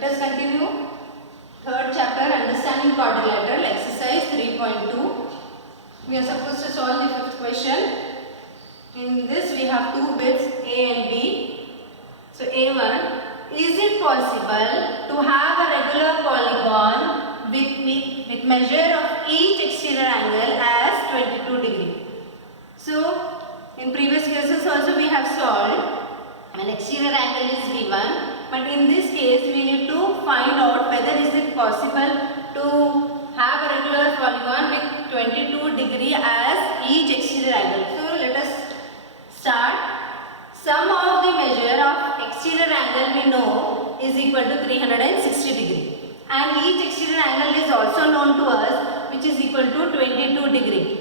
Let us continue. Third chapter, Understanding Quadrilateral, exercise 3.2. We are supposed to solve the fifth question. In this we have two bits A and B. So A1, is it possible to have a regular polygon with measure of each exterior angle as 22 degree? So in previous cases also we have solved an exterior angle is given, but in this case we need to find out whether is it possible to have a regular polygon with 22 degree as each exterior angle. So let us start. Sum of the measure of exterior angle we know is equal to 360 degree, and each exterior angle is also known to us, which is equal to 22 degree.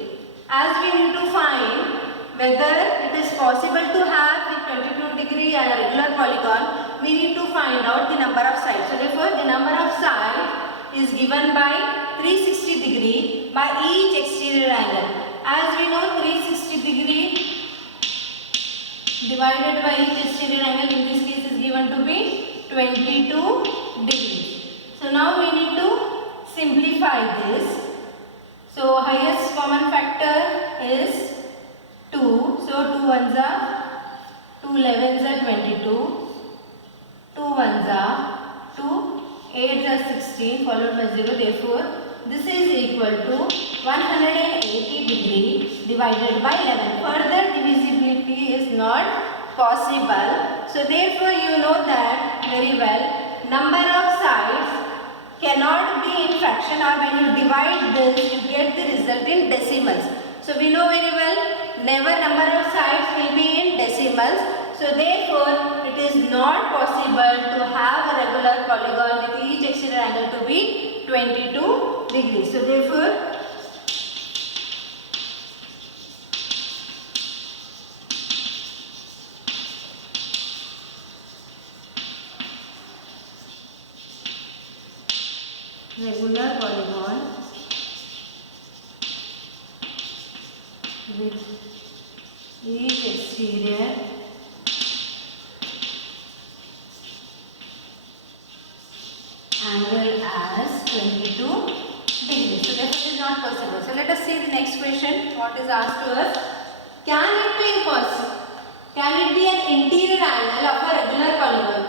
As we need to find whether it is possible to have the 22 degree and a regular polygon, we need to find out the number of sides. So therefore the number of sides is given by 360 degree by each exterior angle. As we know, 360 degree divided by each exterior angle in this case is given to be 22 degrees. So now we need to simplify this. So highest common factor is 2. So 2 ones are 2 11s are 22. 2 ones are 2 8s are 16 followed by 0. Therefore this is equal to 180 degree divided by 11. Further divisibility is not possible. So therefore you know that very well, number of sides cannot be in fraction, or when you divide this you get the result in decimals. So we know very well, never number of sides will be in decimals. So therefore it is not possible to have a regular polygon with each exterior angle to be 22 degrees. So therefore regular polygon with each exterior angle as 22 degrees. So therefore it is not possible. So let us see the next question. What is asked to us? Can it be possible? Can it be an interior angle of a regular polygon?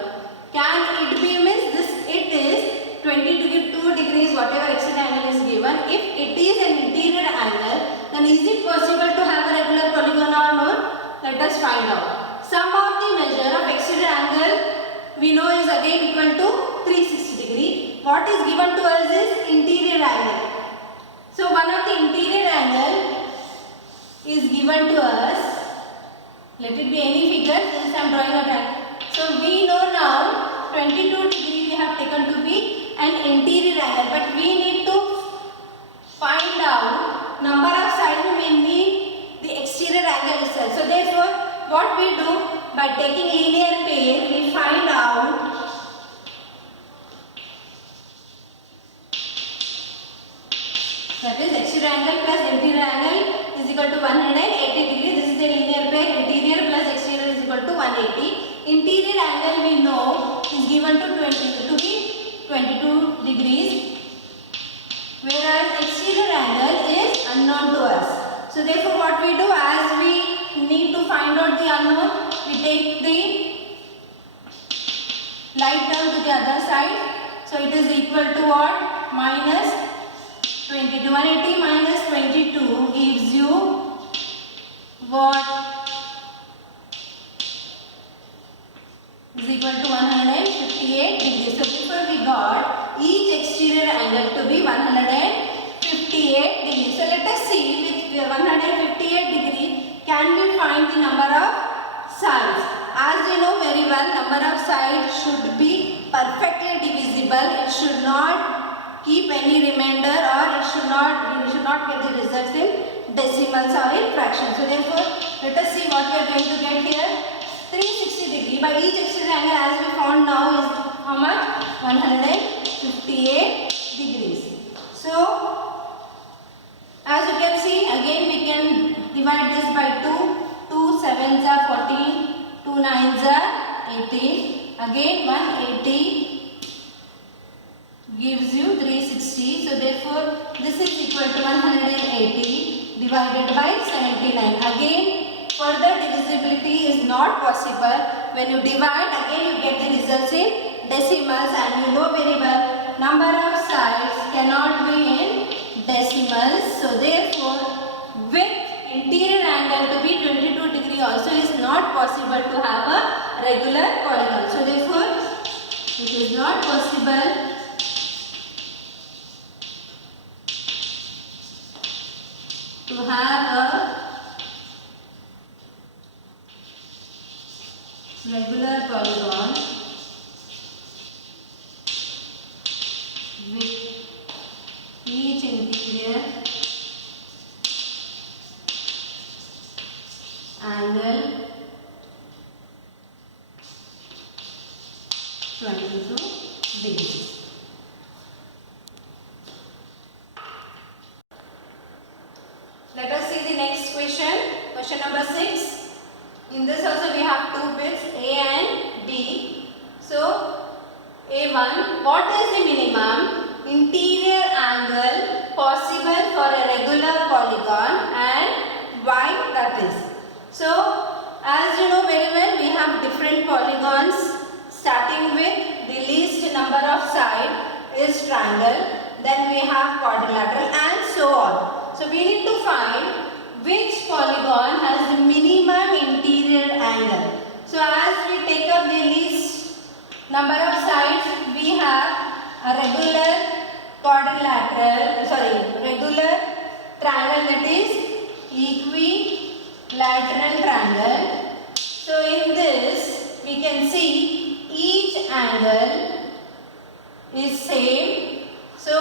Can it be means this? It is 22 degrees whatever exterior angle is given. If it is an interior angle, then is it possible to have a regular polygon or not? Let us find out. Sum of the measure of exterior angle we know is again equal to 360 degree. What is given to us is interior angle. So one of the interior angle is given to us. Let it be any figure. Since I am drawing a triangle. So we know now 22 degree we have taken to be an interior angle, but we need to find out number of sides we need the exterior angle itself. So therefore what we do, by taking linear pair we find out that is exterior angle plus interior angle is equal to 180 degree. This is the linear pair. Interior plus exterior is equal to 180. Interior angle we know is given to be 22 degrees, whereas exterior angle is unknown to us. So therefore what we do, as we need to find out the unknown, we take the light term to the other side. So it is equal to what? Minus 22. 180 minus 22 gives you what? Is equal to 158 degrees. So therefore we got each exterior angle to be 158 degrees. So let us see, with 158 degree can we find the number of sides? As you know very well, number of sides should be perfectly divisible. It should not keep any remainder, or we should not get the results in decimals or in fractions. So therefore let us see what we are going to get here. 360 degree by each exterior angle, as we found now, is how much? 158 degrees. So as you can see, again we can divide this by 2. 2 7s are 14, 2 9s are 18. Again 180 180 divided by 79. Again, further divisibility is not possible. When you divide, again you get the results in decimals, and you know very well number of sides cannot be in decimals. So therefore, with interior angle to be 22 degree also is not possible to have a regular polygon. So therefore, it is not possible to have a regular polygon with each interior angle 22 degrees. Let us see the next question. Question number 6. In this also we have two bits A and B. So A1, what is the minimum interior angle possible for a regular polygon and why that is? So as you know very well, we have different polygons starting with the least number of side is triangle, then we have quadrilateral and so on. So we need to find which polygon has the minimum interior angle. So as we take up the least number of sides, we have a regular regular triangle, that is equilateral triangle. So in this we can see each angle is same. So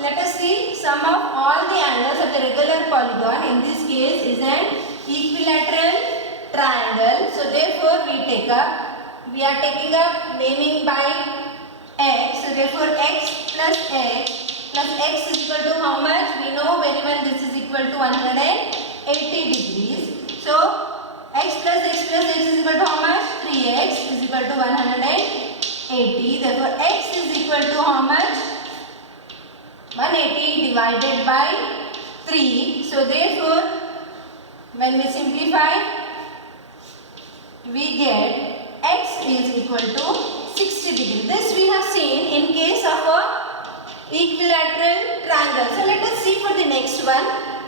let us see sum of all the angles of the regular polygon. In this case is an equilateral triangle. So therefore we are taking up naming by x. So therefore x plus x is equal to how much? We know very well this is equal to 180 degrees. So x plus x is equal to how much? 3x is equal to 180. Therefore x is equal to how much? 180 divided by 3. So therefore, when we simplify, we get x is equal to 60 degree. This we have seen in case of a equilateral triangle. So let us see for the next one.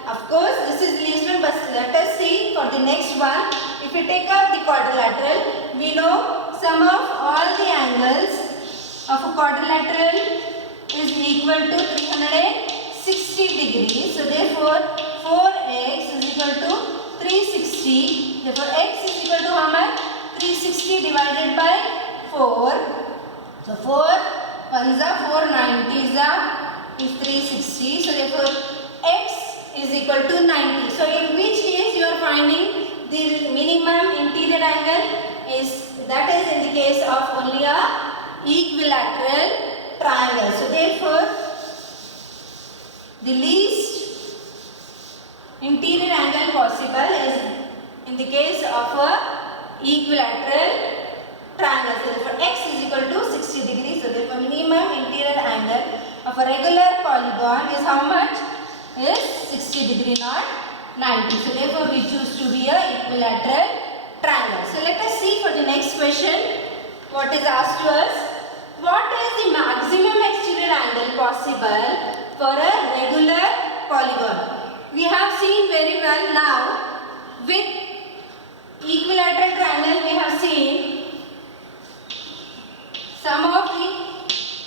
Of course, this is least one, but let us see for the next one. If we take up the quadrilateral, we know sum of all the angles of a quadrilateral is equal to 360 degrees. So therefore 4x is equal to 360. Therefore x is equal to how much? 360 divided by 4. So 4 ones are 4, 90s are is 360. So therefore x is equal to 90. So in which case you are finding the minimum interior angle is, that is in the case of only a equilateral triangle. So therefore the least interior angle possible is in the case of a equilateral triangle. So therefore x is equal to 60 degrees. So therefore minimum interior angle of a regular polygon is how much? Is 60 degree, not 90. So therefore we choose to be a equilateral triangle. So let us see for the next question what is asked to us. What is the maximum exterior angle possible for a regular polygon? We have seen very well now with equilateral triangle we have seen sum of the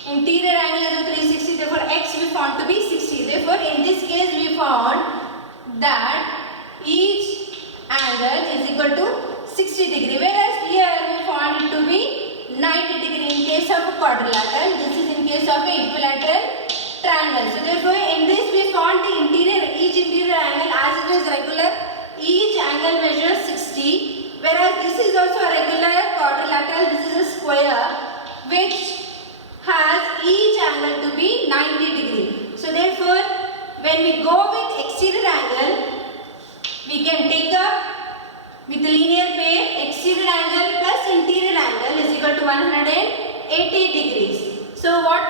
interior angle is 360, therefore x we found to be 60. Therefore in this case we found that each angle is equal to 60 degree, whereas here we found it to be 90 degree in case of a quadrilateral. This is in case of a equilateral triangle. So therefore in this we found the each interior angle as it is regular, each angle measures 60, whereas this is also a regular quadrilateral, this is a square which has each angle to be 90 degree. So therefore when we go with exterior angle, we can take up with linear pair exterior angle plus interior angle is equal to 180 degrees. So what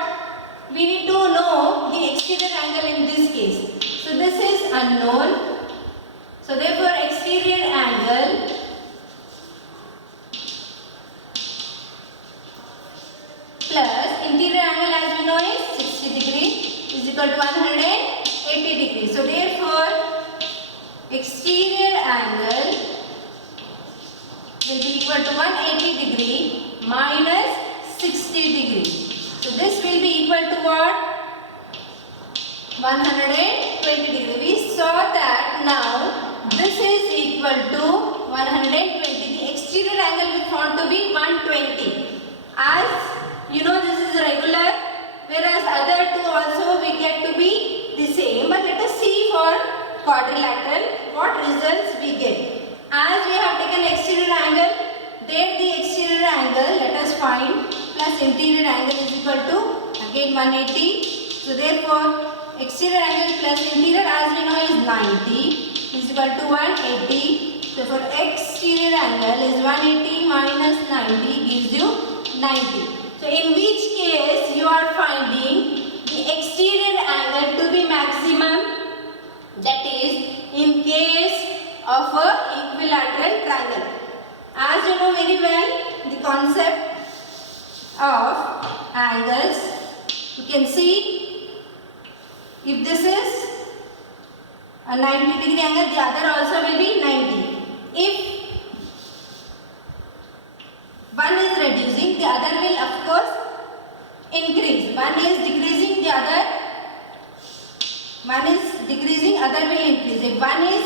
we need to know the exterior angle in this case. So this is unknown. So therefore exterior angle plus interior angle as we know is 60 degree is equal to 180 degree. So therefore exterior angle will be equal to 180 degree minus 60 degree. So this will be equal to what? 120 degree. We saw that now this is equal to 120. The exterior angle we found to be 120. As you know, this is regular, whereas other two also we get to be the same. But let us see for quadrilateral what results we get. As we have taken exterior angle, there the exterior angle, let us find, plus interior angle is equal to again 180. So therefore exterior angle plus interior as we know is 90 is equal to 180. So for exterior angle is 180 minus 90 gives you 90. So in which case you are finding the exterior angle to be maximum, that is in case of a equilateral triangle. As you know very well the concept of angles, you can see if this is a 90 degree angle, the other also will be 90. If one is reducing, the other will of course increase. One is decreasing, the other will increase. If one is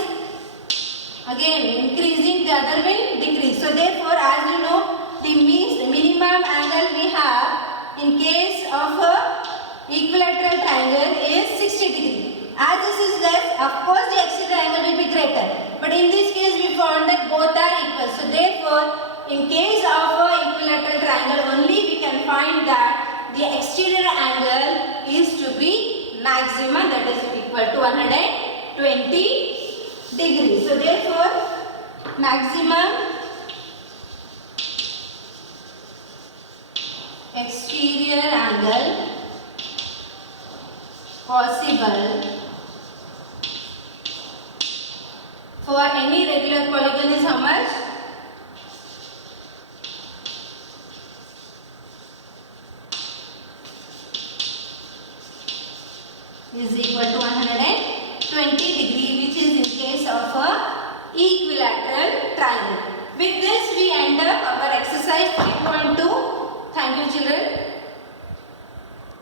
again increasing, the other will decrease. So therefore, as you know, the minimum angle we have in case of a equilateral triangle is 60 degree. As this is less, of course the exterior angle will be greater. But in this case we found that both are equal. So therefore, in case of a equilateral triangle only we can find that the exterior angle is to be maximum, that is equal to 120 degrees. So therefore, maximum exterior angle possible for any regular polygon is how much? Is equal to 120 degree, which is in case of a equilateral triangle.